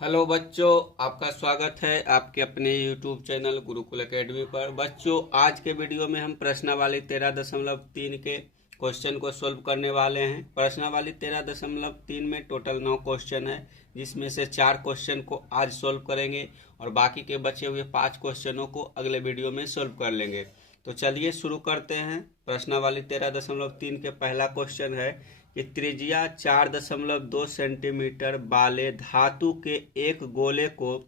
Hello बच्चों, आपका स्वागत है आपके अपने YouTube चैनल गुरुकुल एकेडमी पर। बच्चों, आज के वीडियो में हम प्रश्नावली 13.3 के क्वेश्चन को सोल्व करने वाले हैं। प्रश्नावली 13.3 में टोटल 9 क्वेश्चन है, जिसमें से 4 क्वेश्चन को आज सोल्व करेंगे और बाकी के बचे हुए 5 क्वेश्चनों को अगले वीडियो में सोल्व कर लेंगे। तो चलिए शुरू करते हैं। प्रश्नावली 13.3 के पहला क्वेश्चन है कि त्रिज्या 4.2 सेंटीमीटर वाले धातु के एक गोले को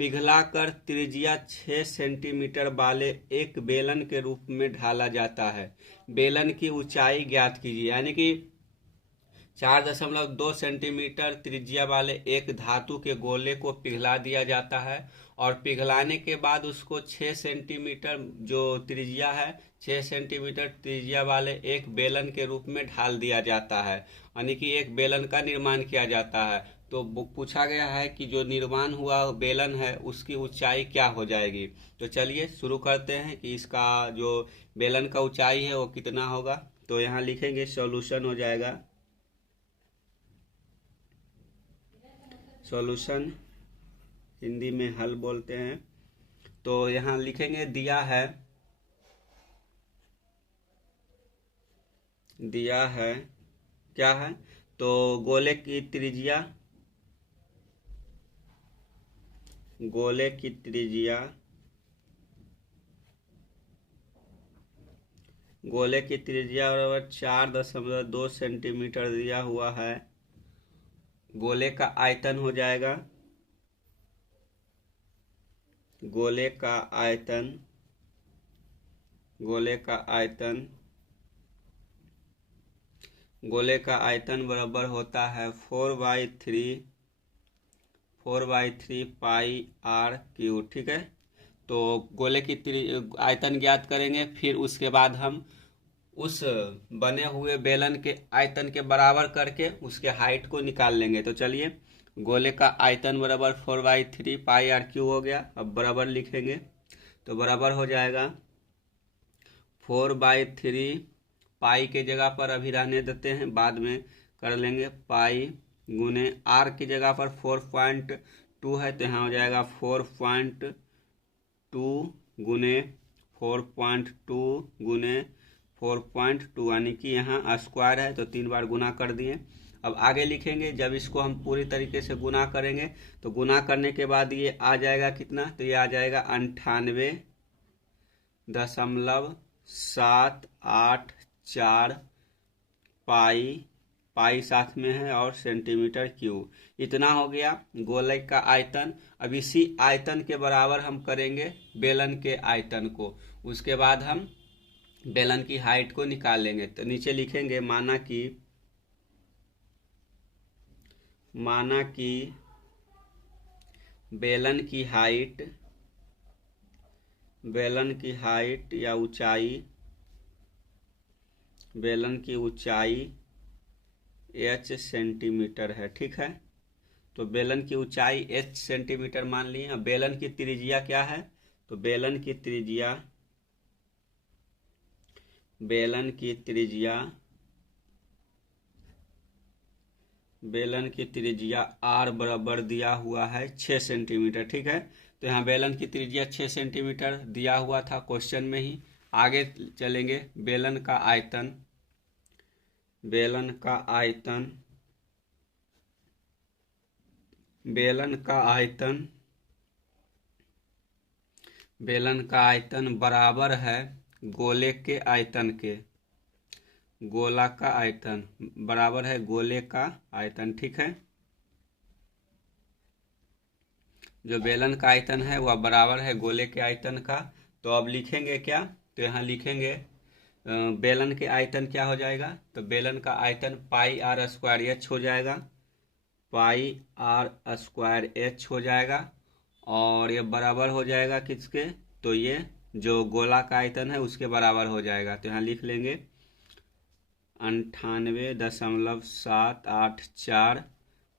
पिघलाकर त्रिज्या 6 सेंटीमीटर वाले एक बेलन के रूप में ढाला जाता है। बेलन की ऊंचाई ज्ञात कीजिए। यानी कि 4.2 सेंटीमीटर त्रिज्या वाले एक धातु के गोले को पिघला दिया जाता है और पिघलाने के बाद उसको 6 सेंटीमीटर जो त्रिज्या है 6 सेंटीमीटर त्रिज्या वाले एक बेलन के रूप में ढाल दिया जाता है। यानी कि एक बेलन का निर्माण किया जाता है। तो पूछा गया है कि जो निर्माण हुआ बेलन है उसकी ऊंचाई क्या हो जाएगी। तो चलिए शुरू करते हैं कि इसका जो बेलन का ऊंचाई है वो कितना होगा। तो यहाँ लिखेंगे, सॉल्यूशन हो जाएगा। सॉल्यूशन हिंदी में हल बोलते हैं। तो यहाँ लिखेंगे दिया है क्या है। तो गोले की त्रिज्या बराबर 4.2 सेंटीमीटर दिया हुआ है। गोले का आयतन हो जाएगा, गोले का आयतन बराबर होता है 4/3 पाई आर क्यू। ठीक है। तो गोले की आयतन ज्ञात करेंगे, फिर उसके बाद हम उस बने हुए बेलन के आयतन के बराबर करके उसके हाइट को निकाल लेंगे। तो चलिए, गोले का आयतन बराबर 4/3 पाई आर क्यू हो गया। अब बराबर लिखेंगे तो बराबर हो जाएगा 4/3 पाई के जगह पर अभी रहने देते हैं, बाद में कर लेंगे, पाई गुने आर की जगह पर 4.2 है तो यहाँ हो जाएगा 4.2 गुने 4.2 यानी कि यहाँ स्क्वायर है तो 3 बार गुना कर दिए। अब आगे लिखेंगे, जब इसको हम पूरी तरीके से गुना करेंगे तो गुना करने के बाद ये आ जाएगा कितना, तो ये आ जाएगा 98.784 पाई साथ में है और सेंटीमीटर क्यूब। इतना हो गया गोले का आयतन। अब इसी आयतन के बराबर हम करेंगे बेलन के आयतन को। उसके बाद हम बेलन की हाइट को निकाल लेंगे। तो नीचे लिखेंगे, माना कि बेलन की हाइट या ऊंचाई h सेंटीमीटर है। ठीक है। तो बेलन की ऊंचाई h सेंटीमीटर मान लिए। अब बेलन की त्रिज्या क्या है, तो बेलन की त्रिज्या r बराबर दिया हुआ है 6 सेंटीमीटर। ठीक है। तो यहाँ बेलन की त्रिज्या 6 सेंटीमीटर दिया हुआ था क्वेश्चन में ही। आगे चलेंगे, बेलन का आयतन बराबर है गोले के आयतन के। गोला का आयतन बराबर है गोले का आयतन। ठीक है। जो बेलन का आयतन है वह बराबर है गोले के आयतन का। तो अब लिखेंगे क्या, तो यहाँ लिखेंगे बेलन के आयतन क्या हो जाएगा, तो बेलन का आयतन पाई आर स्क्वायर एच हो जाएगा, हो जाएगा। और ये बराबर हो जाएगा किसके, तो ये जो गोला का आयतन है उसके बराबर हो जाएगा। तो यहाँ लिख लेंगे 98.784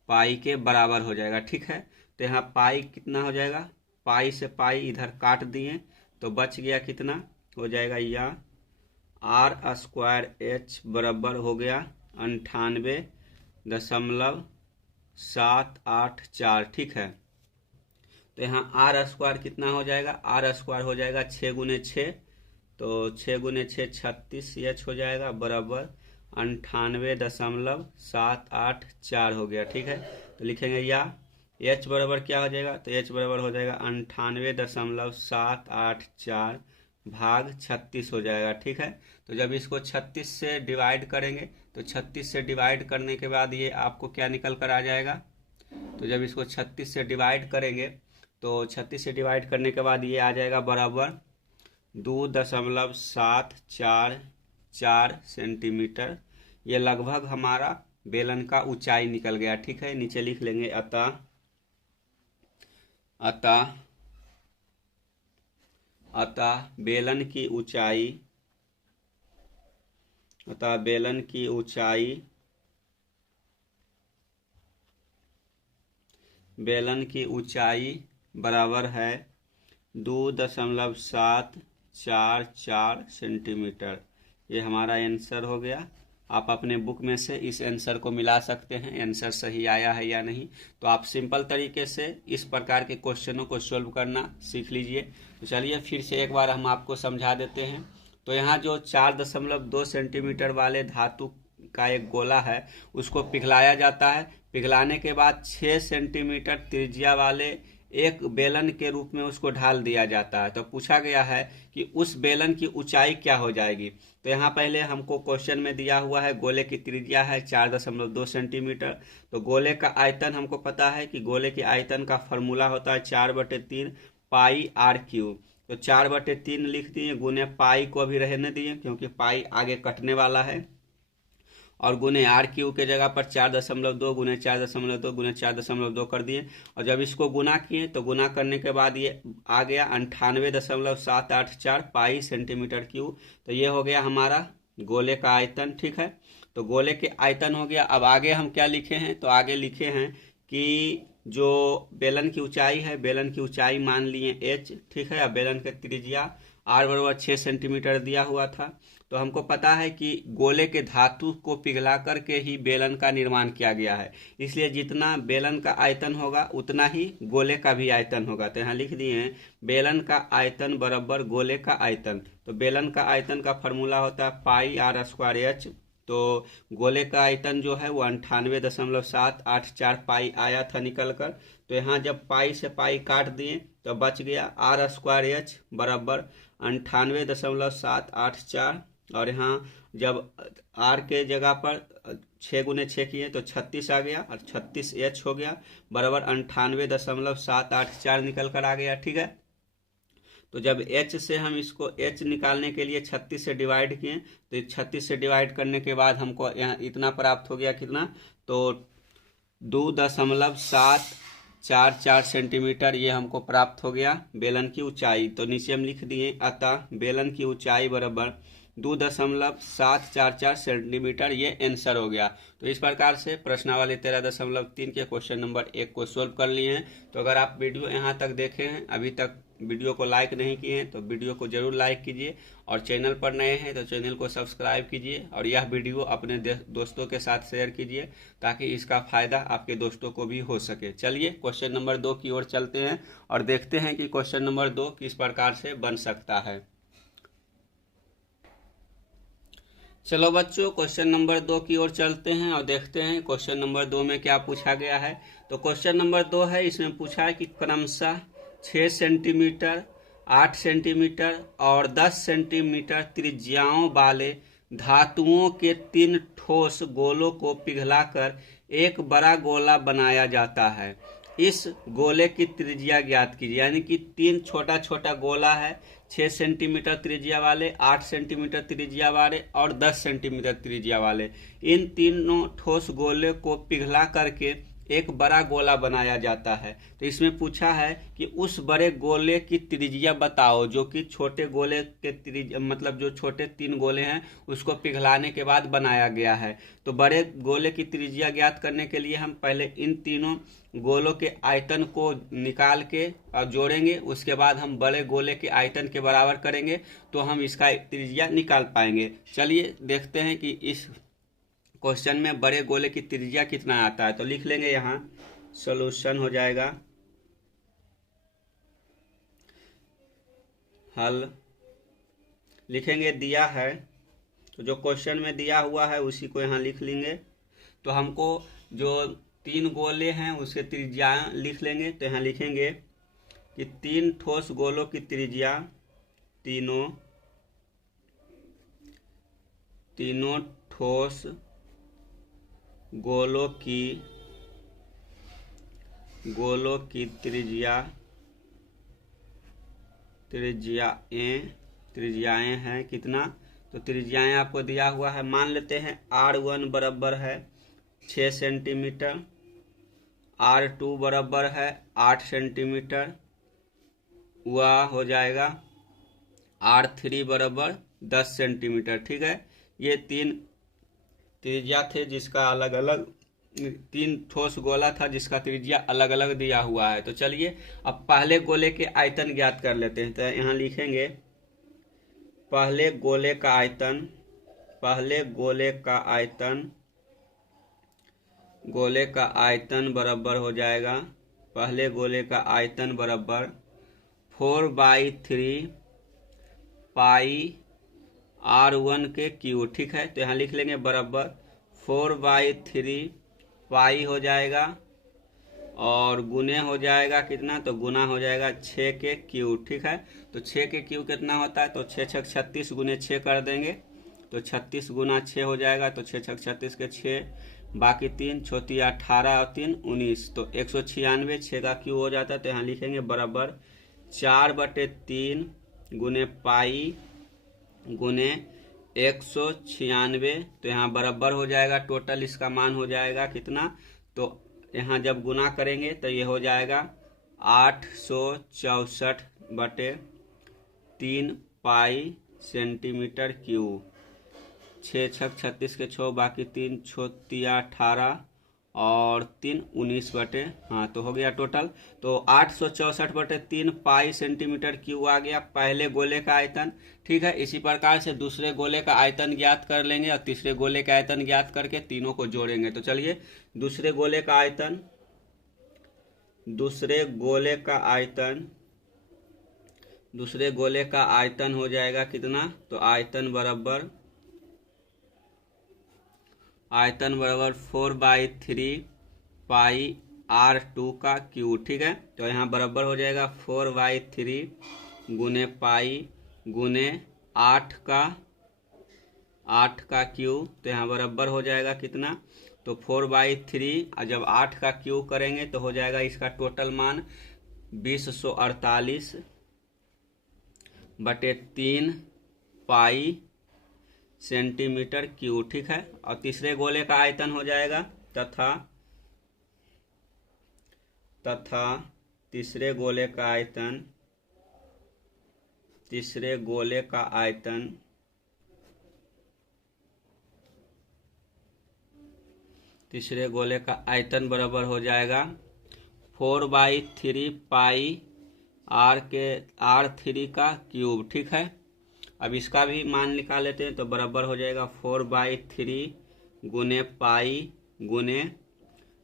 पाई के बराबर हो जाएगा। ठीक है। तो यहाँ पाई कितना हो जाएगा, पाई से पाई इधर काट दिए तो बच गया कितना, हो जाएगा या आर स्क्वायर एच बराबर हो गया 98.784 7 8 4, ठीक है। तो यहाँ आर स्क्वायर कितना हो जाएगा, आर स्क्वायर हो जाएगा 6 × 6, तो 6 × 6 36 एच हो जाएगा बराबर 98.784 हो गया, ठीक है। तो लिखेंगे या एच बराबर क्या हो जाएगा, तो एच बराबर हो जाएगा 98.784 भाग 36 हो जाएगा, ठीक है। तो जब इसको 36 से डिवाइड करेंगे तो 36 से डिवाइड करने के बाद ये आपको क्या निकल कर आ जाएगा, तो जब इसको 36 से डिवाइड करेंगे तो 36 से डिवाइड करने के बाद ये आ जाएगा बराबर 2.744 सेंटीमीटर। ये लगभग हमारा बेलन का ऊंचाई निकल गया, ठीक है। नीचे लिख लेंगे अतः बेलन की ऊंचाई बराबर है 2.744 सेंटीमीटर। ये हमारा आंसर हो गया। आप अपने बुक में से इस आंसर को मिला सकते हैं, आंसर सही आया है या नहीं। तो आप सिंपल तरीके से इस प्रकार के क्वेश्चनों को सॉल्व करना सीख लीजिए। तो चलिए फिर से एक बार हम आपको समझा देते हैं। तो यहाँ जो 4.2 सेंटीमीटर वाले धातु का एक गोला है उसको पिघलाया जाता है। पिघलाने के बाद 6 सेंटीमीटर त्रिज्या वाले एक बेलन के रूप में उसको ढाल दिया जाता है। तो पूछा गया है कि उस बेलन की ऊंचाई क्या हो जाएगी। तो यहाँ पहले हमको क्वेश्चन में दिया हुआ है गोले की त्रिज्या है 4.2 सेंटीमीटर। तो गोले का आयतन हमको पता है कि गोले के आयतन का फॉर्मूला होता है 4/3 पाई आर क्यूब। तो 4/3 लिख दिए, गुने पाई को अभी रहने दिए क्योंकि पाई आगे कटने वाला है, और गुने आर क्यूब के जगह पर 4.2 गुने 4.2 गुने 4.2 कर दिए। और जब इसको गुना किए तो गुना करने के बाद ये आ गया 98.784 पाई सेंटीमीटर क्यूब। तो ये हो गया हमारा गोले का आयतन, ठीक है। तो गोले के आयतन हो गया। अब आगे हम क्या लिखे हैं, तो आगे लिखे हैं कि जो बेलन की ऊंचाई है, बेलन की ऊंचाई मान लिए h, ठीक है। अब बेलन की त्रिज्या r बराबर 6 सेंटीमीटर दिया हुआ था। तो हमको पता है कि गोले के धातु को पिघला करके ही बेलन का निर्माण किया गया है, इसलिए जितना बेलन का आयतन होगा उतना ही गोले का भी आयतन होगा। तो यहाँ लिख दिए हैं बेलन का आयतन बराबर गोले का आयतन। तो बेलन का आयतन का फॉर्मूला होता है पाई आर स्क्वायर एच। तो गोले का आयतन जो है वो 98.784 पाई आया था निकल कर। तो यहाँ जब पाई से पाई काट दिए तो बच गया आर स्क्वायर एच बराबर 98.784। और यहाँ जब आर के जगह पर 6 × 6 किए तो 36 आ गया और 36 एच हो गया बराबर 98.784 निकल कर आ गया, ठीक है। तो जब h से हम इसको h निकालने के लिए 36 से डिवाइड किए तो 36 से डिवाइड करने के बाद हमको यहाँ इतना प्राप्त हो गया, कितना, तो 2.744 सेंटीमीटर ये हमको प्राप्त हो गया बेलन की ऊंचाई। तो नीचे हम लिख दिए अतः बेलन की ऊंचाई बराबर 2.744 सेंटीमीटर, ये आंसर हो गया। तो इस प्रकार से प्रश्नावली 13.3 के क्वेश्चन नंबर 1 को सोल्व कर लिए हैं। तो अगर आप वीडियो यहाँ तक देखे हैं, अभी तक वीडियो को लाइक नहीं किए हैं तो वीडियो को जरूर लाइक कीजिए, और चैनल पर नए हैं तो चैनल को सब्सक्राइब कीजिए, और यह वीडियो अपने दोस्तों के साथ शेयर कीजिए ताकि इसका फायदा आपके दोस्तों को भी हो सके। चलिए क्वेश्चन नंबर 2 की ओर चलते हैं और देखते हैं कि क्वेश्चन नंबर 2 किस प्रकार से बन सकता है। चलो बच्चों क्वेश्चन नंबर 2 की ओर चलते हैं और देखते हैं क्वेश्चन नंबर 2 में क्या पूछा गया है। तो क्वेश्चन नंबर 2 है, इसमें पूछा है कि क्रमशः 6 सेंटीमीटर, 8 सेंटीमीटर और 10 सेंटीमीटर त्रिज्याओं वाले धातुओं के 3 ठोस गोलों को पिघलाकर एक बड़ा गोला बनाया जाता है। इस गोले की त्रिज्या ज्ञात कीजिए। यानी कि 3 छोटा छोटा गोला है, 6 सेंटीमीटर त्रिज्या वाले, 8 सेंटीमीटर त्रिज्या वाले और 10 सेंटीमीटर त्रिज्या वाले। इन तीनों ठोस गोले को पिघला करके एक बड़ा गोला बनाया जाता है। तो इसमें पूछा है कि उस बड़े गोले की त्रिज्या बताओ, जो कि छोटे गोले के त्रिज्या मतलब जो छोटे 3 गोले हैं उसको पिघलाने के बाद बनाया गया है। तो बड़े गोले की त्रिज्या ज्ञात करने के लिए हम पहले इन तीनों गोलों के आयतन को निकाल के और जोड़ेंगे, उसके बाद हम बड़े गोले के आयतन के बराबर करेंगे तो हम इसका त्रिज्या निकाल पाएंगे। चलिए देखते हैं कि इस क्वेश्चन में बड़े गोले की त्रिज्या कितना आता है, तो लिख लेंगे यहाँ सॉल्यूशन हो जाएगा हल लिखेंगे। दिया है तो जो क्वेश्चन में दिया हुआ है उसी को यहाँ लिख लेंगे। तो हमको जो 3 गोले हैं उसके त्रिज्या लिख लेंगे। तो यहाँ लिखेंगे कि 3 ठोस गोलों की त्रिज्या, तीनों ठोस गोलों की त्रिज्याएं हैं कितना, तो त्रिज्याएं आपको दिया हुआ है। मान लेते हैं R1 बराबर है 6 सेंटीमीटर, R2 बराबर है 8 सेंटीमीटर, वह हो जाएगा R3 बराबर 10 सेंटीमीटर। ठीक है, ये 3 त्रिज्या थे जिसका अलग अलग 3 ठोस गोला था जिसका त्रिज्या अलग अलग दिया हुआ है। तो चलिए अब पहले गोले के आयतन ज्ञात कर लेते हैं। तो यहाँ लिखेंगे पहले गोले का आयतन बराबर हो जाएगा, पहले गोले का आयतन बराबर 4/3 पाई R1 के क्यू। ठीक है, तो यहाँ लिख लेंगे बराबर 4/3 पाई हो जाएगा और गुने हो जाएगा कितना, तो गुना हो जाएगा 6 के क्यू। ठीक है, तो 6 के क्यू कितना होता है, तो 6 छक 36 गुने 6 कर देंगे तो 36 गुना 6 हो जाएगा। तो 6 छक 36 के 6, बाकी 3 छोटी 18 और 3 19, तो 196 6 का क्यू हो जाता है। तो यहाँ लिखेंगे बराबर 4/3 गुने पाई गुने 196। तो यहाँ बराबर हो जाएगा, टोटल इसका मान हो जाएगा कितना, तो यहाँ जब गुना करेंगे तो ये हो जाएगा 864/3 पाई सेंटीमीटर क्यूब। 6 छक 36 के 6, बाकी 3 छोटिया 18 और 3 19 हाँ, तो हो गया टोटल। तो 864/3 पाई सेंटीमीटर क्यूब आ गया पहले गोले का आयतन। ठीक है, इसी प्रकार से दूसरे गोले का आयतन ज्ञात कर लेंगे और तीसरे गोले का आयतन ज्ञात करके तीनों को जोड़ेंगे। तो चलिए दूसरे गोले का आयतन हो जाएगा कितना, तो आयतन बराबर 4/3 पाई R2 का क्यूब। ठीक है, तो यहाँ बराबर हो जाएगा 4/3 गुने पाई गुने 8 का क्यूब। तो यहाँ बराबर हो जाएगा कितना, तो 4/3 और जब 8 का क्यूब करेंगे तो हो जाएगा इसका टोटल मान 2048/3 पाई सेंटीमीटर क्यूब। ठीक है, और तीसरे गोले का आयतन हो जाएगा तथा तीसरे गोले का आयतन बराबर हो जाएगा 4/3 पाई R3 का क्यूब। ठीक है, अब इसका भी मान निकाल लेते हैं। तो बराबर हो जाएगा 4/3 गुने पाई गुने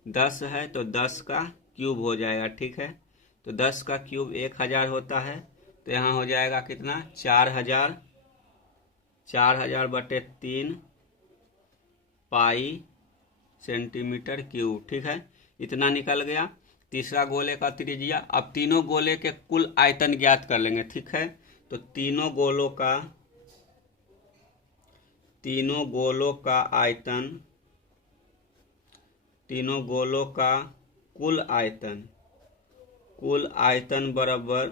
10 है तो 10 का क्यूब हो जाएगा। ठीक है, तो 10 का क्यूब 1000 होता है। तो यहाँ हो जाएगा कितना, 4000/3 पाई सेंटीमीटर क्यूब। ठीक है, इतना निकल गया तीसरा गोले का त्रिज्या। अब तीनों गोले के कुल आयतन ज्ञात कर लेंगे। ठीक है, तो तीनों गोलों का कुल आयतन बराबर,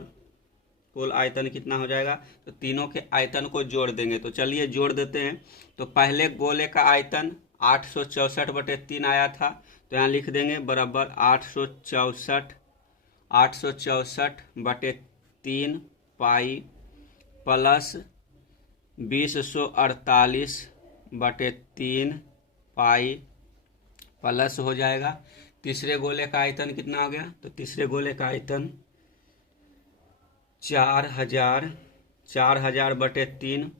कुल आयतन कितना हो जाएगा, तो तीनों के आयतन को जोड़ देंगे। तो चलिए जोड़ देते हैं। तो पहले गोले का आयतन 864/3 आया था, तो यहाँ लिख देंगे बराबर 864/3 पाई प्लस 2048/3 पाई प्लस हो जाएगा। तीसरे गोले का आयतन कितना हो गया, तो तीसरे गोले का आयतन 4000/3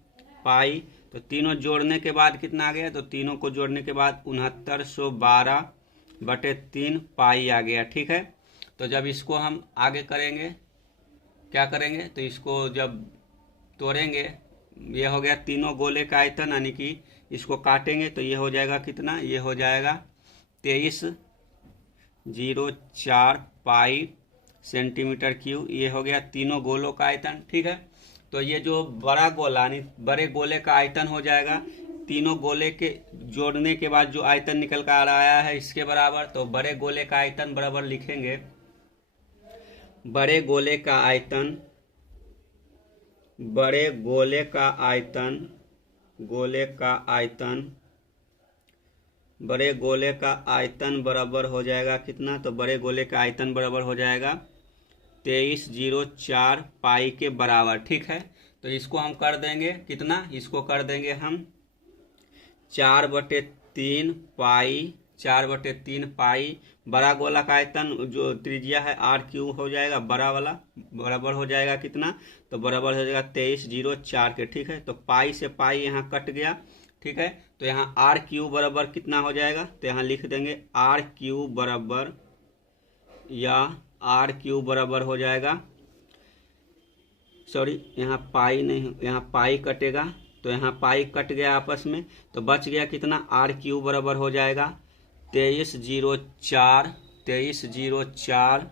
पाई, तो तो तीनों जोड़ने के बाद कितना आ गया, तो तीनों को जोड़ने के बाद 6912/3 पाई आ गया। ठीक है, तो जब इसको हम आगे करेंगे क्या करेंगे, तो इसको जब तोड़ेंगे, ये हो गया तीनों गोले का आयतन, यानी कि इसको काटेंगे तो ये हो जाएगा कितना, ये हो जाएगा 2304 पाई सेंटीमीटर क्यूब। ये हो गया तीनों गोलों का आयतन। ठीक है, तो ये जो बड़ा गोला यानी बड़े गोले का आयतन हो जाएगा तीनों गोले के जोड़ने के बाद जो आयतन निकल कर आया है इसके बराबर। तो बड़े गोले का आयतन बराबर लिखेंगे, बड़े गोले का आयतन, बड़े गोले का आयतन, गोले का आयतन, बड़े गोले का आयतन बराबर हो जाएगा कितना, तो बड़े गोले का आयतन बराबर हो जाएगा 2304 पाई के बराबर। ठीक है, तो इसको हम कर देंगे कितना, इसको कर देंगे हम 4/3 पाई, 4/3 पाई। बड़ा गोला का आयतन जो त्रिज्या है r³ हो जाएगा, बड़ा वाला बराबर हो जाएगा कितना, तो बराबर हो जाएगा 2304 के। ठीक है, तो पाई से पाई यहाँ कट गया। ठीक है, तो यहाँ r³ बराबर कितना हो जाएगा, तो यहाँ लिख देंगे r³ बराबर, या r³ बराबर हो जाएगा, सॉरी यहाँ पाई नहीं, यहाँ पाई कटेगा, तो यहाँ पाई कट गया आपस में, तो बच गया कितना, r³ बराबर हो जाएगा 2304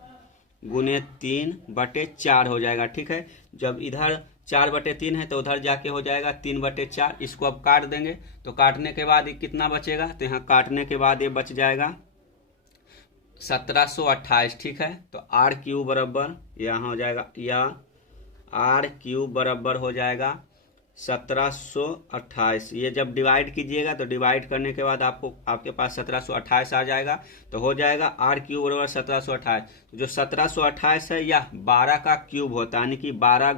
गुने 3/4 हो जाएगा। ठीक है, जब इधर 4/3 है तो उधर जाके हो जाएगा 3/4। इसको अब काट देंगे, तो काटने के बाद ये कितना बचेगा, तो यहाँ काटने के बाद ये बच जाएगा 1728। ठीक है, तो r³ बराबर यहाँ हो जाएगा, या r³ बराबर हो जाएगा 1728। ये जब डिवाइड कीजिएगा तो डिवाइड करने के बाद आपको आपके पास 1728 आ जाएगा, तो हो जाएगा r³ बराबर 1728। जो 1728 है यह 12 का क्यूब होता है, यानी कि 12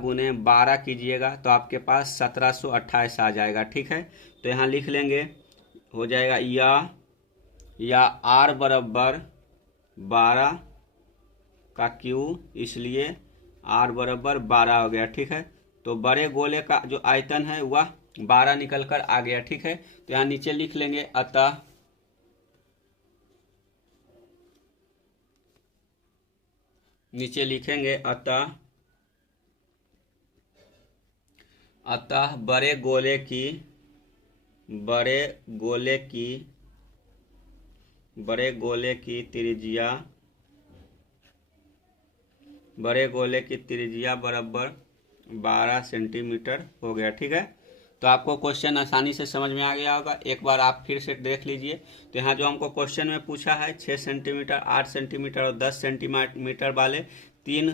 गुने 12 कीजिएगा तो आपके पास 1728 आ जाएगा। ठीक है, तो यहाँ लिख लेंगे, हो जाएगा या r बराबर 12 का क्यूब, इसलिए r बराबर 12 हो गया। ठीक है, तो बड़े गोले का जो आयतन है वह 12 निकल कर आ गया। ठीक है, तो यहाँ नीचे लिख लेंगे, अतः नीचे लिखेंगे अतः बड़े गोले की त्रिज्या बराबर 12 सेंटीमीटर हो गया। ठीक है, तो आपको क्वेश्चन आसानी से समझ में आ गया होगा, एक बार आप फिर से देख लीजिए। तो यहाँ जो हमको क्वेश्चन में पूछा है 6 सेंटीमीटर, 8 सेंटीमीटर और 10 सेंटीमीटर वाले 3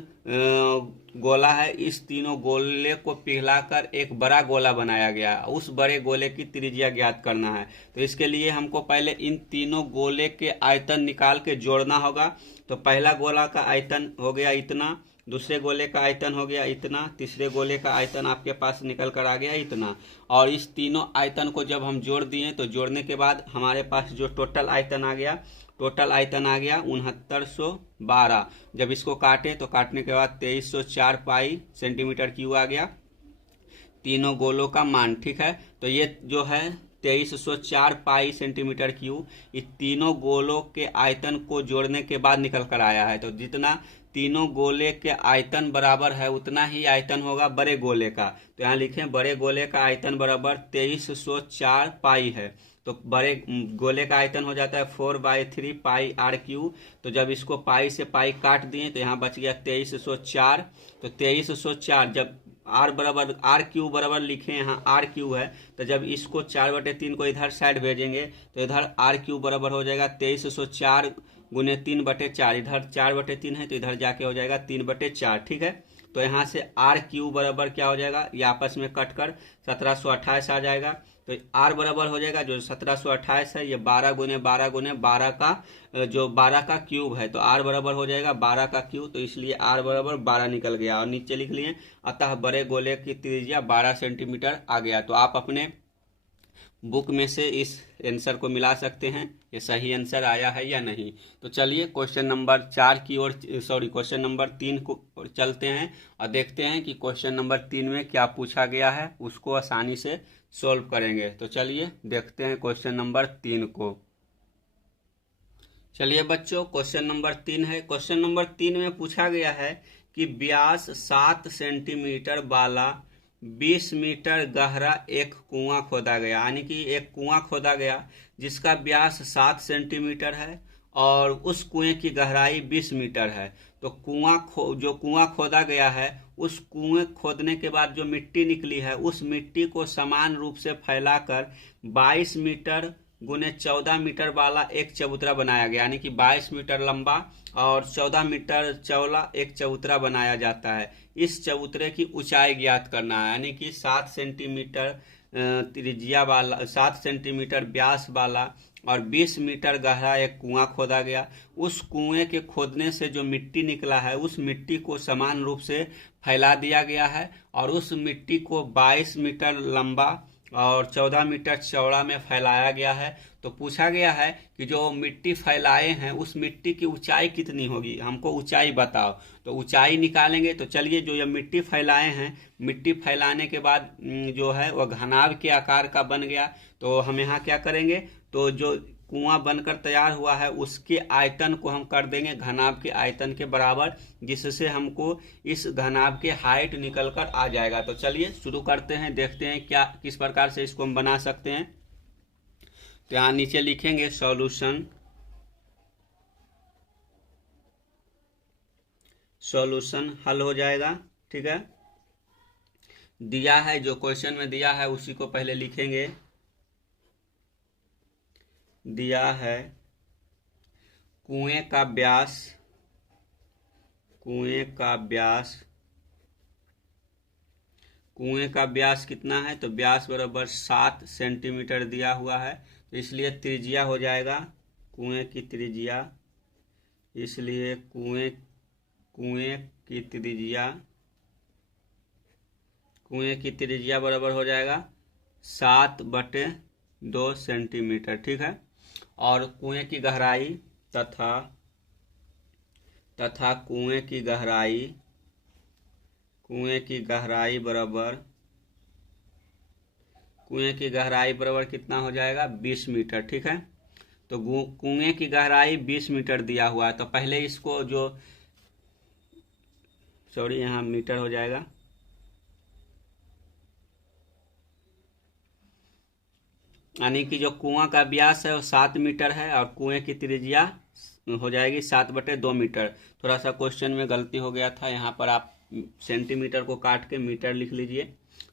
गोला है, इस तीनों गोले को पिघलाकर एक बड़ा गोला बनाया गया है। उस बड़े गोले की त्रिज्या ज्ञात करना है, तो इसके लिए हमको पहले इन तीनों गोले के आयतन निकाल के जोड़ना होगा। तो पहला गोला का आयतन हो गया इतना, दूसरे गोले का आयतन हो गया इतना, तीसरे गोले का आयतन आपके पास निकल कर आ गया इतना, और इस तीनों आयतन को जब हम जोड़ दिए तो जोड़ने के बाद हमारे पास जो टोटल आयतन आ गया 6912। जब इसको काटे तो काटने के बाद 2304 पाई सेंटीमीटर क्यूब आ गया तीनों गोलों का मान। ठीक है, तो ये जो है 2304 पाई सेंटीमीटर क्यूब इस तीनों गोलों के आयतन को जोड़ने के बाद निकल कर आया है। तो जितना तीनों गोले के आयतन बराबर है उतना ही आयतन होगा बड़े गोले का। तो यहाँ लिखें बड़े गोले का आयतन बराबर 2304 पाई है, तो बड़े गोले का आयतन हो जाता है 4/3 पाई r³। तो जब इसको पाई से पाई काट दिए तो यहाँ बच गया 2304। तो 2304 जब r³ बराबर लिखे, यहाँ r³ है, तो जब इसको 4/3 को इधर साइड भेजेंगे तो इधर r³ बराबर हो जाएगा 2304 गुने 3/4। इधर 4/3 है तो इधर जाके हो जाएगा 3/4। ठीक है, तो यहाँ से r³ बराबर क्या हो जाएगा, ये आपस में कट कर 1728 आ जाएगा। तो r बराबर हो जाएगा जो 1728 है, ये 12 गुने 12 गुने 12 का जो 12 का क्यूब है, तो r बराबर हो जाएगा 12 का क्यूब, तो इसलिए r बराबर 12 निकल गया। और नीचे लिख लिए अतः बड़े गोले की त्रिज्या 12 सेंटीमीटर आ गया। तो आप अपने बुक में से इस आंसर को मिला सकते हैं, ये सही आंसर आया है या नहीं। तो चलिए क्वेश्चन नंबर 4 की ओर, क्वेश्चन नंबर 3 को चलते हैं और देखते हैं कि क्वेश्चन नंबर 3 में क्या पूछा गया है, उसको आसानी से सॉल्व करेंगे। तो चलिए देखते हैं क्वेश्चन नंबर 3 को। चलिए बच्चों, क्वेश्चन नंबर 3 है। क्वेश्चन नंबर 3 में पूछा गया है कि व्यास 7 सेंटीमीटर वाला 20 मीटर गहरा एक कुआं खोदा गया, यानी कि एक कुआं खोदा गया जिसका व्यास 7 सेंटीमीटर है और उस कुएं की गहराई 20 मीटर है। तो जो कुआं खोदा गया है, उस कुएं खोदने के बाद जो मिट्टी निकली है, उस मिट्टी को समान रूप से फैलाकर 22 मीटर गुने 14 मीटर वाला एक चबूतरा बनाया गया, यानी कि 22 मीटर लंबा और 14 मीटर चौड़ा एक चबूतरा बनाया जाता है। इस चबूतरे की ऊंचाई ज्ञात करना है, यानी कि 7 सेंटीमीटर त्रिज्या वाला, 7 सेंटीमीटर व्यास वाला और 20 मीटर गहरा एक कुआं खोदा गया। उस कुएं के खोदने से जो मिट्टी निकला है, उस मिट्टी को समान रूप से फैला दिया गया है और उस मिट्टी को 22 मीटर लंबा और 14 मीटर चौड़ा में फैलाया गया है। तो पूछा गया है कि जो मिट्टी फैलाए हैं उस मिट्टी की ऊंचाई कितनी होगी, हमको ऊंचाई बताओ। तो ऊंचाई निकालेंगे। तो चलिए, जो ये मिट्टी फैलाए हैं, मिट्टी फैलाने के बाद जो है वह घनाभ के आकार का बन गया। तो हम यहाँ क्या करेंगे, तो जो कुआं बनकर तैयार हुआ है उसके आयतन को हम कर देंगे घनाभ के आयतन के बराबर, जिससे हमको इस घनाभ के हाइट निकल कर आ जाएगा। तो चलिए शुरू करते हैं, देखते हैं क्या किस प्रकार से इसको हम बना सकते हैं। तो यहाँ नीचे लिखेंगे सॉल्यूशन हल हो जाएगा। ठीक है, दिया है जो क्वेश्चन में दिया है उसी को पहले लिखेंगे। दिया है कुएं का व्यास कितना है, तो व्यास बराबर 7 सेंटीमीटर दिया हुआ है। तो इसलिए त्रिज्या हो जाएगा कुएं की त्रिज्या, इसलिए कुएं की त्रिज्या बराबर हो जाएगा 7/2 सेंटीमीटर। ठीक है, और कुएं की गहराई तथा कुएं की गहराई बराबर कितना हो जाएगा, 20 मीटर। ठीक है, तो कुएं की गहराई 20 मीटर दिया हुआ है। तो पहले इसको यहाँ मीटर हो जाएगा, यानी कि जो कुआं का व्यास है वो 7 मीटर है और कुएं की त्रिज्या हो जाएगी 7/2 मीटर। थोड़ा सा क्वेश्चन में गलती हो गया था, यहाँ पर आप सेंटीमीटर को काट के मीटर लिख लीजिए।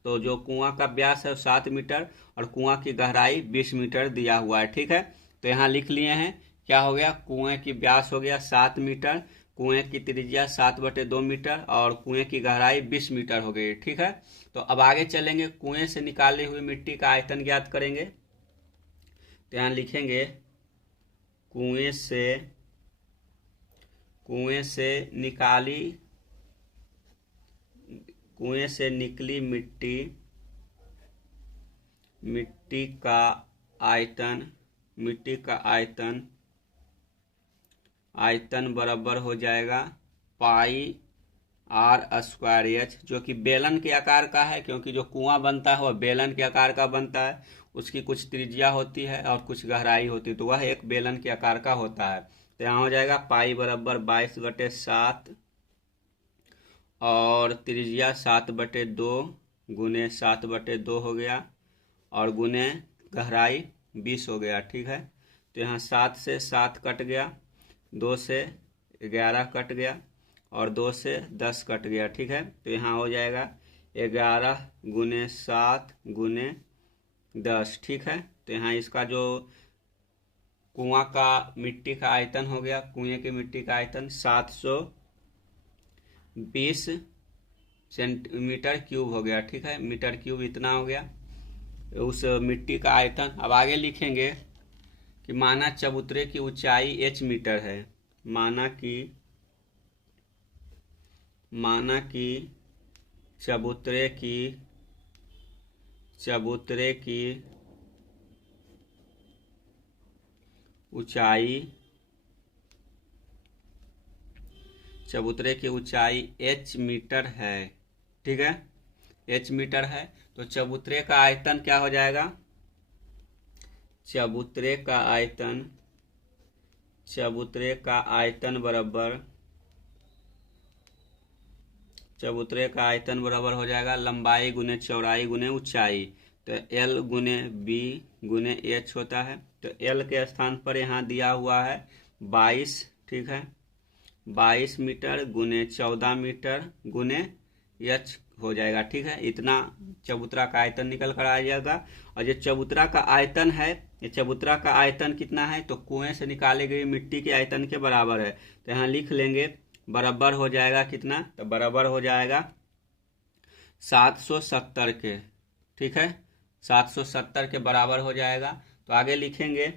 तो जो कुआं का व्यास है वो 7 मीटर और कुआं की गहराई 20 मीटर दिया हुआ है। ठीक है, तो यहाँ लिख लिए हैं, क्या हो गया, कुएं की व्यास हो गया 7 मीटर, कुएं की त्रिज्या 7/2 मीटर और कुएं की गहराई 20 मीटर हो गई। ठीक है, तो अब आगे चलेंगे, कुएं से निकाली हुई मिट्टी का आयतन ज्ञात करेंगे। तो यहाँ लिखेंगे कुएं से निकली मिट्टी का आयतन बराबर हो जाएगा πr²h, जो कि बेलन के आकार का है, क्योंकि जो कुआं बनता है वह बेलन के आकार का बनता है। उसकी कुछ त्रिज्या होती है और कुछ गहराई होती है, तो वह एक बेलन के आकार का होता है। तो यहाँ हो जाएगा पाई बराबर 22/7 और त्रिज्या 7/2 गुने 7/2 हो गया और गुने गहराई 20 हो गया। ठीक है, तो यहाँ 7 से 7 कट गया, 2 से 11 कट गया और 2 से 10 कट गया। ठीक है, तो यहाँ हो जाएगा 11 गुने 7 गुने 10। ठीक है, तो यहाँ इसका जो कुआं का मिट्टी का आयतन हो गया, कुएं की मिट्टी का आयतन 720 सेंटीमीटर क्यूब हो गया। ठीक है, मीटर क्यूब इतना हो गया उस मिट्टी का आयतन। अब आगे लिखेंगे कि माना चबूतरे की ऊंचाई h मीटर है, माना कि चबूतरे की ऊंचाई, चबूतरे की ऊंचाई h मीटर है, ठीक है, h मीटर है, तो चबूतरे का आयतन क्या हो जाएगा, चबूतरे का आयतन बराबर हो जाएगा लंबाई गुने चौड़ाई गुने ऊंचाई, तो L गुने B गुने H होता है। तो L के स्थान पर यहाँ दिया हुआ है 22, ठीक है, 22 मीटर गुने 14 मीटर गुने H हो जाएगा, ठीक है। इतना चबूतरा का आयतन निकल कर आ जाएगा। और ये चबूतरा का आयतन है, ये चबूतरा का आयतन कितना है, तो कुएं से निकाली गई मिट्टी के आयतन के बराबर है। तो यहाँ लिख लेंगे बराबर हो जाएगा कितना, तो बराबर हो जाएगा 770 के, ठीक है, 770 के बराबर हो जाएगा। तो आगे लिखेंगे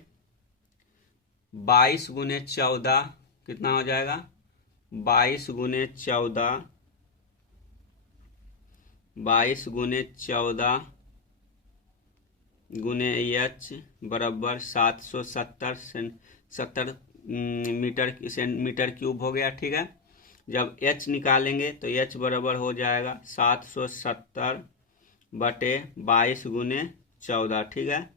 22 गुने 14 कितना हो जाएगा, 22 गुने 14 गुने H बराबर 770 मीटर क्यूब हो गया, ठीक है। जब H निकालेंगे तो H बराबर हो जाएगा 770 बटे 22 गुने 14, ठीक है।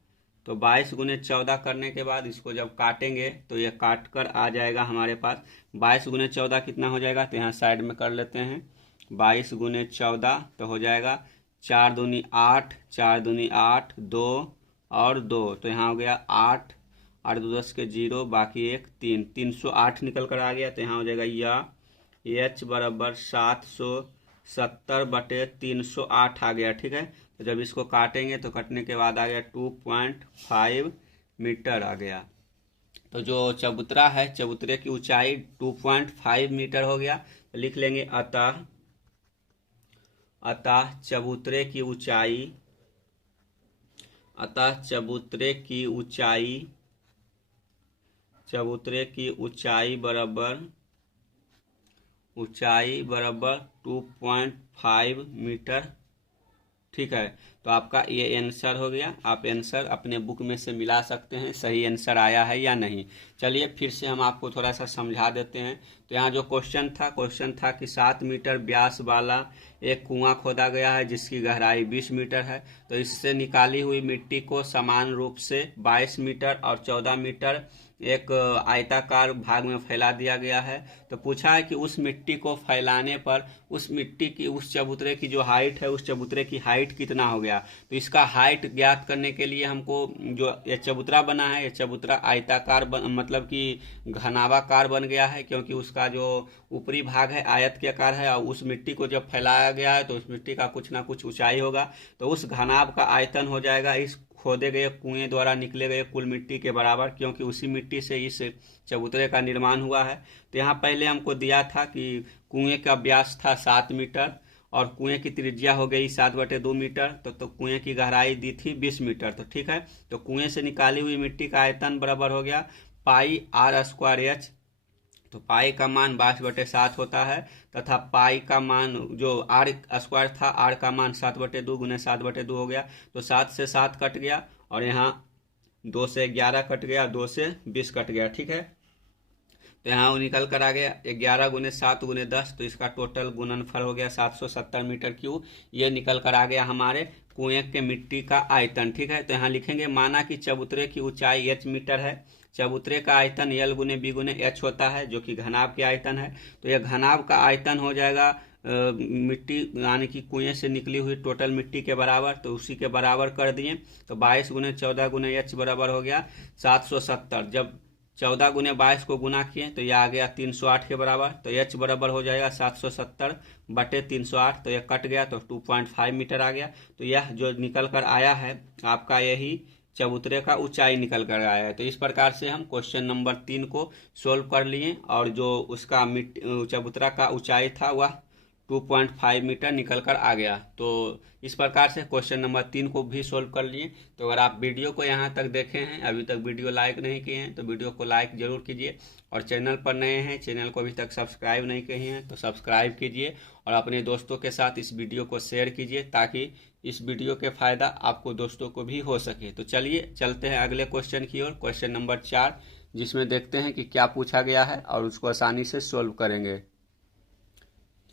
तो 22 गुने 14 करने के बाद इसको जब काटेंगे तो ये काट कर आ जाएगा हमारे पास 22 गुने 14 कितना हो जाएगा, तो यहाँ साइड में कर लेते हैं। 22 गुने 14 तो हो जाएगा 4 दूनी 8, 4 दूनी 8, 2 और 2, तो यहाँ हो गया 8, 8 2 10 के 0, बाकी 1 3, 308 निकल कर आ गया। तो यहाँ हो जाएगा या H बराबर 770 बटे 308 आ गया, ठीक है। तो जब इसको काटेंगे तो कटने के बाद आ गया 2.5 मीटर आ गया। तो जो चबूतरा है, चबूतरे की ऊंचाई 2.5 मीटर हो गया। तो लिख लेंगे अतः चबूतरे की ऊंचाई बराबर 2.5 मीटर, ठीक है। तो आपका ये आंसर हो गया। आप आंसर अपने बुक में से मिला सकते हैं, सही आंसर आया है या नहीं। चलिए फिर से हम आपको थोड़ा सा समझा देते हैं। तो यहाँ जो क्वेश्चन था कि 7 मीटर व्यास वाला एक कुआं खोदा गया है जिसकी गहराई 20 मीटर है। तो इससे निकाली हुई मिट्टी को समान रूप से 22 मीटर और 14 मीटर एक आयताकार भाग में फैला दिया गया है। तो पूछा है कि उस मिट्टी को फैलाने पर उस चबूतरे की जो हाइट है, उस चबूतरे की हाइट कितना हो गया। तो इसका हाइट ज्ञात करने के लिए हमको जो ये चबूतरा बना है, ये चबूतरा आयताकार मतलब कि घनावाकार बन गया है, क्योंकि उसका जो ऊपरी भाग है आयत के आकार है और उस मिट्टी को जब फैलाया गया है तो उस मिट्टी का कुछ ना कुछ ऊंचाई होगा। तो उस घनाभ का आयतन हो जाएगा इस खोदे गए कुएं द्वारा निकले गए कुल मिट्टी के बराबर, क्योंकि उसी मिट्टी से इस चबूतरे का निर्माण हुआ है। तो यहाँ पहले हमको दिया था कि कुएं का व्यास था 7 मीटर और कुएं की त्रिज्या हो गई 7/2 मीटर। तो कुएं की गहराई दी थी 20 मीटर। तो ठीक है, तो कुएं से निकाली हुई मिट्टी का आयतन बराबर हो गया पाई r²h। तो पाई का मान 22/7 होता है तथा पाई का मान जो r² था, r का मान 7/2 गुने 7/2 हो गया। तो 7 से 7 कट गया और यहाँ 2 से 11 कट गया, 2 से 20 कट गया, ठीक है। तो यहाँ वो निकल कर आ गया 11 गुने 7 गुने 10, तो इसका टोटल गुणनफल हो गया 770 मीटर क्यूब। ये निकल कर आ गया हमारे कुएं के मिट्टी का आयतन, ठीक है। तो यहाँ लिखेंगे माना कि चबूतरे की ऊंचाई h मीटर है, चबूतरे का आयतन L गुने B गुने H होता है जो कि घनाभ के आयतन है। तो यह घनाभ का आयतन हो जाएगा मिट्टी यानी कि कुएं से निकली हुई टोटल मिट्टी के बराबर, तो उसी के बराबर कर दिए। तो 22 गुने 14 गुने H बराबर हो गया 770। जब 14 गुने 22 को गुना किए तो यह आ गया 308 के बराबर। तो H बराबर हो जाएगा 770 बटे 308, तो यह कट गया तो 2.5 मीटर आ गया। तो यह जो निकल कर आया है आपका यही चबूतरे का ऊंचाई निकल कर आया है। तो इस प्रकार से हम क्वेश्चन नंबर 3 को सोल्व कर लिए और जो उसका चबूतरा का ऊंचाई था वह 2.5 मीटर निकल कर आ गया। तो इस प्रकार से क्वेश्चन नंबर 3 को भी सोल्व कर लिए। तो अगर आप वीडियो को यहाँ तक देखे हैं, अभी तक वीडियो लाइक नहीं किए हैं तो वीडियो को लाइक जरूर कीजिए, और चैनल पर नए हैं, चैनल को अभी तक सब्सक्राइब नहीं किए हैं तो सब्सक्राइब कीजिए और अपने दोस्तों के साथ इस वीडियो को शेयर कीजिए ताकि इस वीडियो के फायदा आपको दोस्तों को भी हो सके। तो चलिए चलते हैं अगले क्वेश्चन की ओर, क्वेश्चन नंबर 4। जिसमें देखते हैं कि क्या पूछा गया है और उसको आसानी से सोल्व करेंगे।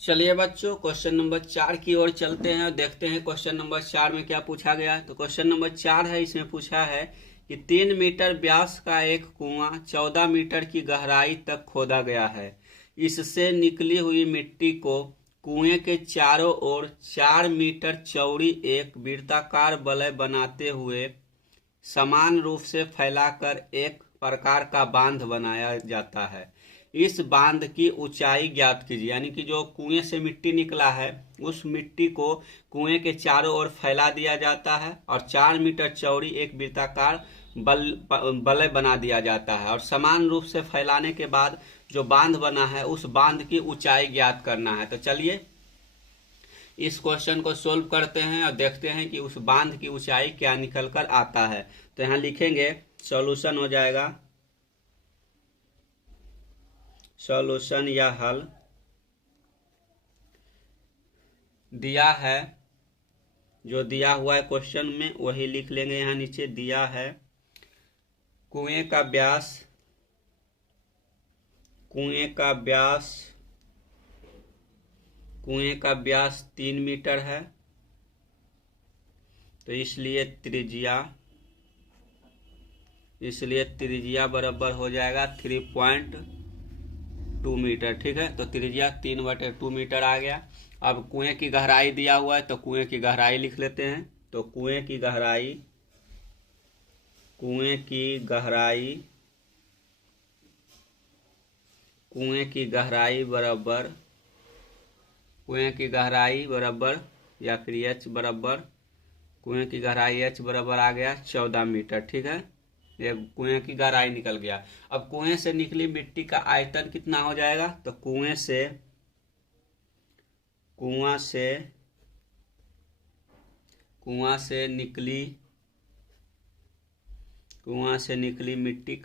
चलिए बच्चों, क्वेश्चन नंबर 4 की ओर चलते हैं और देखते हैं क्वेश्चन नंबर 4 में क्या पूछा गया है। तो क्वेश्चन नंबर 4 है, इसमें पूछा है कि 3 मीटर व्यास का एक कुआं 14 मीटर की गहराई तक खोदा गया है। इससे निकली हुई मिट्टी को कुएं के चारों ओर 4 मीटर चौड़ी एक वृत्ताकार वलय बनाते हुए समान रूप से फैलाकर एक प्रकार का बांध बनाया जाता है। इस बांध की ऊंचाई ज्ञात कीजिए। यानी कि जो कुएं से मिट्टी निकला है उस मिट्टी को कुएं के चारों ओर फैला दिया जाता है और 4 मीटर चौड़ी एक वृत्ताकार वलय बना दिया जाता है और समान रूप से फैलाने के बाद जो बांध बना है उस बांध की ऊंचाई ज्ञात करना है। तो चलिए इस क्वेश्चन को सोल्व करते हैं और देखते हैं कि उस बांध की ऊंचाई क्या निकल कर आता है। तो यहाँ लिखेंगे, सॉल्यूशन हो जाएगा, सॉल्यूशन या हल दिया है, जो दिया हुआ है क्वेश्चन में वही लिख लेंगे। यहाँ नीचे दिया है कुएं का व्यास 3 मीटर है, तो इसलिए त्रिज्या बराबर हो जाएगा 3.2 मीटर। ठीक है, तो त्रिज्या 3/2 मीटर आ गया। अब कुएं की गहराई दिया हुआ है तो कुएं की गहराई लिख लेते हैं। तो कुएं की गहराई बराबर या फिर h बराबर, कुएं की गहराई h बराबर आ गया 14 मीटर। ठीक है, ये कुएं की गहराई निकल गया। अब कुएं से निकली मिट्टी का आयतन कितना हो जाएगा। तो कुएं से निकली मिट्टी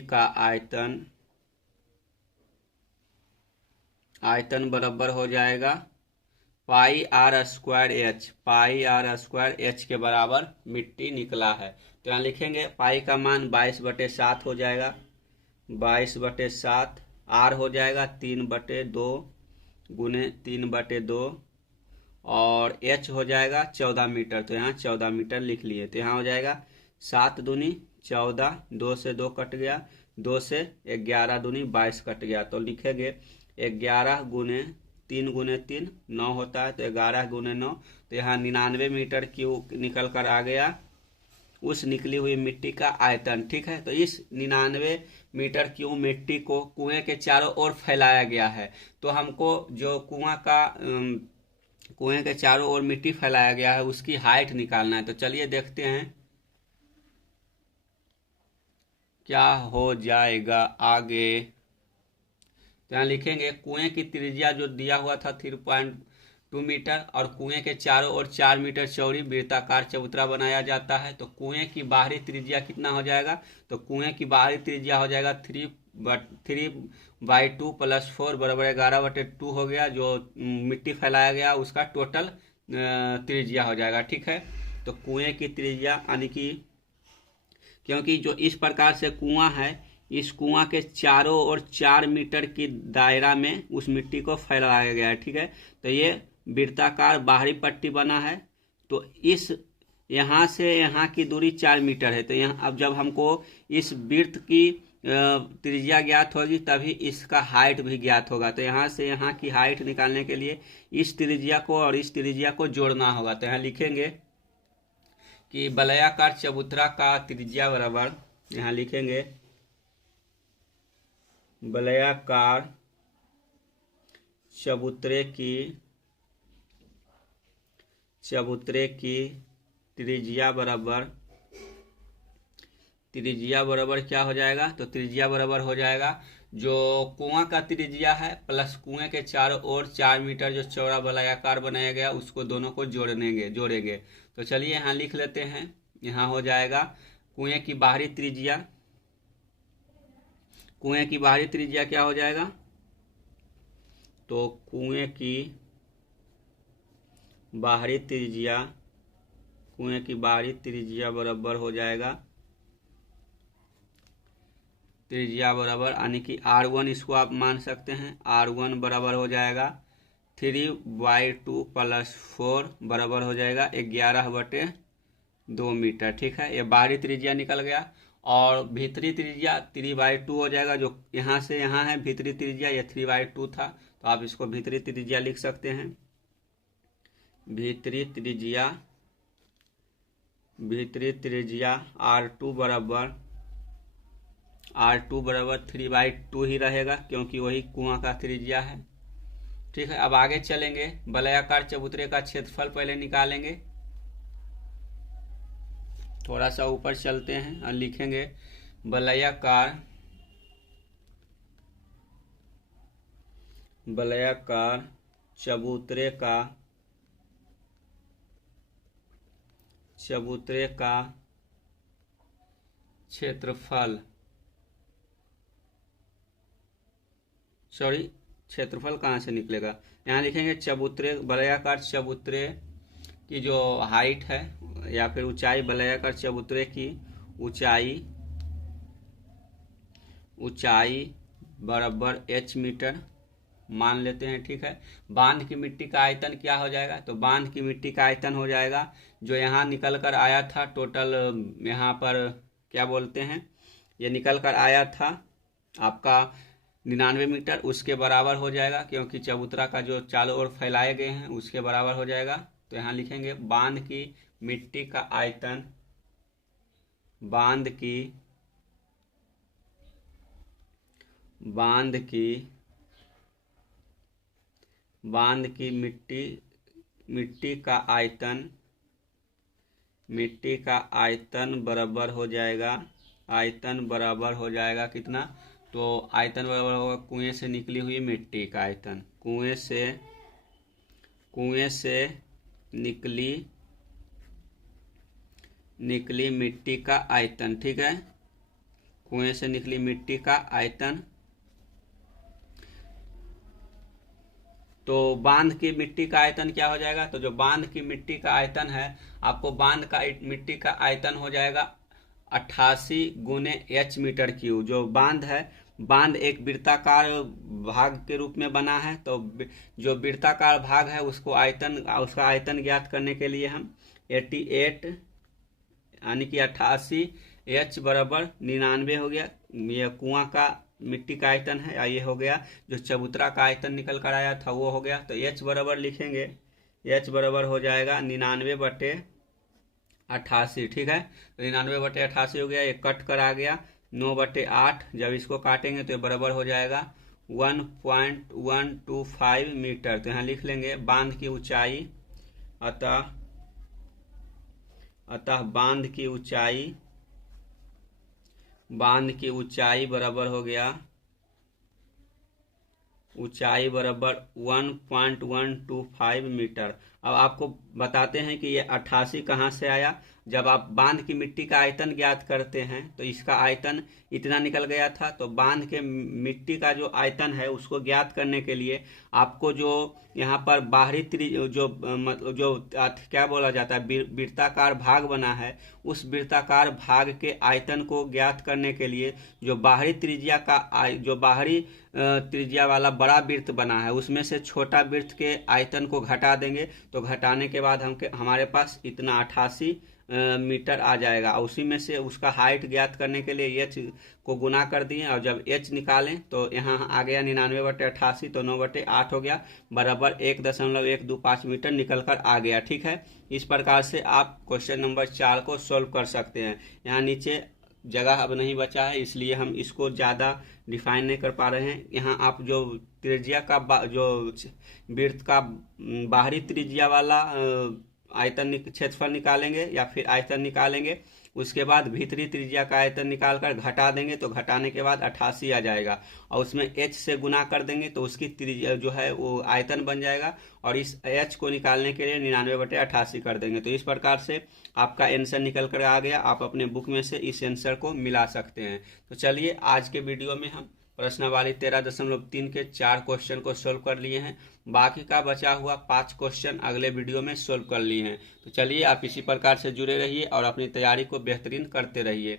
का आयतन बराबर हो जाएगा πr² h के बराबर मिट्टी निकला है। तो यहाँ लिखेंगे पाई का मान 22/7 हो जाएगा, 22/7, r हो जाएगा 3/2 गुने 3/2 और h हो जाएगा 14 मीटर। तो यहाँ 14 मीटर लिख लिए। तो यहाँ हो जाएगा 7 दूनी 14, 2 से 2 कट गया, 2 से 11 दूनी 22 कट गया। तो लिखेंगे 11 गुने 3 गुने 3 9 होता है, तो 11 गुने 9। तो यहाँ 99 मीटर क्यूब निकल कर आ गया उस निकली हुई मिट्टी का आयतन। ठीक है, तो इस 99 मीटर क्यूब मिट्टी को कुएं के चारों ओर फैलाया गया है। तो हमको जो कुएं के चारों ओर मिट्टी फैलाया गया है उसकी हाइट निकालना है। तो चलिए देखते हैं क्या हो जाएगा आगे। तो यहाँ लिखेंगे कुएं की त्रिज्या जो दिया हुआ था 3.2 मीटर और कुएं के चारों ओर 4 मीटर चौड़ी वृत्ताकार चबूतरा बनाया जाता है। तो कुएं की बाहरी त्रिज्या कितना हो जाएगा। तो कुएं की बाहरी त्रिज्या हो जाएगा 3/2 + 4 बराबर 11/2 हो गया। जो मिट्टी फैलाया गया उसका टोटल त्रिज्या हो जाएगा। ठीक है, तो कुएं की त्रिज्या यानी कि क्योंकि जो इस प्रकार से कुआं है इस कुआं के चारों ओर 4 मीटर की दायरा में उस मिट्टी को फैलाया गया है। ठीक है, तो ये वृत्ताकार बाहरी पट्टी बना है। तो इस यहाँ से यहाँ की दूरी 4 मीटर है। तो यहाँ अब जब हमको इस वृत्त की त्रिज्या ज्ञात होगी तभी इसका हाइट भी ज्ञात होगा। तो यहाँ से यहाँ की हाइट निकालने के लिए इस त्रिज्या को और इस त्रिज्या को जोड़ना होगा। तो यहाँ लिखेंगे कि वलयाकार चबूतरा का त्रिज्या बराबर, यहाँ लिखेंगे वलयाकार चबूतरे की त्रिज्या बराबर क्या हो जाएगा। तो त्रिज्या बराबर हो जाएगा जो कुआं का त्रिज्या है प्लस कुएं के चारों ओर 4 मीटर जो चौड़ा वलयाकार बनाया गया उसको दोनों को जोड़ेंगे। तो चलिए यहाँ लिख लेते हैं। यहाँ हो जाएगा कुएं की बाहरी त्रिज्या क्या हो जाएगा। तो कुएं की बाहरी त्रिज्या कुएं की बाहरी त्रिज्या बराबर हो जाएगा, त्रिज्या बराबर यानी कि R1 इसको आप मान सकते हैं। R1 बराबर हो जाएगा 3/2 + 4 बराबर हो जाएगा 11/2 मीटर। ठीक है, ये बाहरी त्रिज्या निकल गया। और भीतरी त्रिज्या 3/2 हो जाएगा, जो यहाँ से यहाँ है भीतरी त्रिज्या, ये 3/2 था, तो आप इसको भीतरी त्रिज्या लिख सकते हैं। भीतरी त्रिज्या R2 बराबर 3/2 ही रहेगा, क्योंकि वही कुआं का त्रिज्या है। ठीक है, अब आगे चलेंगे। वलयाकार चबूतरे का क्षेत्रफल पहले निकालेंगे। थोड़ा सा ऊपर चलते हैं और लिखेंगे वलयाकार चबूतरे का क्षेत्रफल, क्षेत्रफल कहाँ से निकलेगा, यहाँ लिखेंगे वलयाकार चबूतरे की जो हाइट है या फिर ऊंचाई, वलयाकार चबूतरे की ऊंचाई बराबर h मीटर मान लेते हैं। ठीक है, बांध की मिट्टी का आयतन क्या हो जाएगा, तो बांध की मिट्टी का आयतन हो जाएगा जो यहाँ निकल कर आया था, टोटल यहाँ पर क्या बोलते हैं, ये निकल कर आया था आपका 99 मीटर, उसके बराबर हो जाएगा, क्योंकि चबूतरा का जो चारों ओर फैलाए गए हैं उसके बराबर हो जाएगा। तो यहाँ लिखेंगे बांध की मिट्टी का आयतन, बांध की मिट्टी का आयतन बराबर हो जाएगा कितना, तो आयतन बराबर होगा कुएं से निकली हुई मिट्टी का आयतन, कुएं से निकली मिट्टी का आयतन। ठीक है, कुएं से निकली मिट्टी का आयतन। तो बांध की मिट्टी का आयतन क्या हो जाएगा, तो जो बांध की मिट्टी का आयतन है, आपको बांध का मिट्टी का आयतन हो जाएगा 88 × h मीटर क्यूब। जो बांध है, बांध एक वृत्ताकार भाग के रूप में बना है, तो जो वृत्ताकार भाग है उसका आयतन ज्ञात करने के लिए हम 88 यानी कि 88 h बराबर 99 हो गया, यह कुआं का मिट्टी का आयतन है। ये हो गया जो चबूतरा का आयतन निकल कर आया था वो हो गया। तो h बराबर लिखेंगे, h बराबर हो जाएगा 99/88। ठीक है, तो 99/88 हो गया, ये कट कर आ गया 9/8। जब इसको काटेंगे तो ये बराबर हो जाएगा 1.125 मीटर। तो यहाँ लिख लेंगे बांध की ऊंचाई, अतः बांध की ऊंचाई बराबर हो गया, ऊंचाई बराबर 1.125 मीटर। अब आपको बताते हैं कि ये 88 कहाँ से आया। जब आप बांध की मिट्टी का आयतन ज्ञात करते हैं तो इसका आयतन इतना निकल गया था। तो बांध के मिट्टी का जो आयतन है उसको ज्ञात करने के लिए आपको जो यहाँ पर बाहरी जो क्या बोला जाता है, वृत्ताकार भाग बना है, उस वृत्ताकार भाग के आयतन को ज्ञात करने के लिए जो बाहरी त्रिज्या वाला बड़ा वृत्त बना है उसमें से छोटा वृत्त के आयतन को घटा देंगे। तो घटाने के बाद हमारे पास इतना 88 मीटर आ जाएगा। उसी में से उसका हाइट ज्ञात करने के लिए h को गुना कर दिए, और जब h निकालें तो यहाँ आ गया 99/88, तो 9/8 हो गया, बराबर 1.125 मीटर निकल कर आ गया। ठीक है, इस प्रकार से आप क्वेश्चन नंबर 4 को सोल्व कर सकते हैं। यहाँ नीचे जगह अब नहीं बचा है इसलिए हम इसको ज़्यादा डिफाइन नहीं कर पा रहे हैं। यहाँ आप जो त्रिज्या का जो वृत्त का बाहरी त्रिज्या वाला आयतन क्षेत्रफल निकालेंगे या फिर आयतन निकालेंगे, उसके बाद भीतरी त्रिज्या का आयतन निकाल कर घटा देंगे, तो घटाने के बाद 88 आ जाएगा, और उसमें h से गुना कर देंगे तो उसकी त्रिज्या जो है वो आयतन बन जाएगा, और इस h को निकालने के लिए 99/88 कर देंगे। तो इस प्रकार से आपका आंसर निकल कर आ गया। आप अपने बुक में से इस आंसर को मिला सकते हैं। तो चलिए आज के वीडियो में हम प्रश्नावली 13.3 के 4 क्वेश्चन को सोल्व कर लिए हैं। बाकी का बचा हुआ 5 क्वेश्चन अगले वीडियो में सोल्व कर लिए हैं। तो चलिए आप इसी प्रकार से जुड़े रहिए और अपनी तैयारी को बेहतरीन करते रहिए।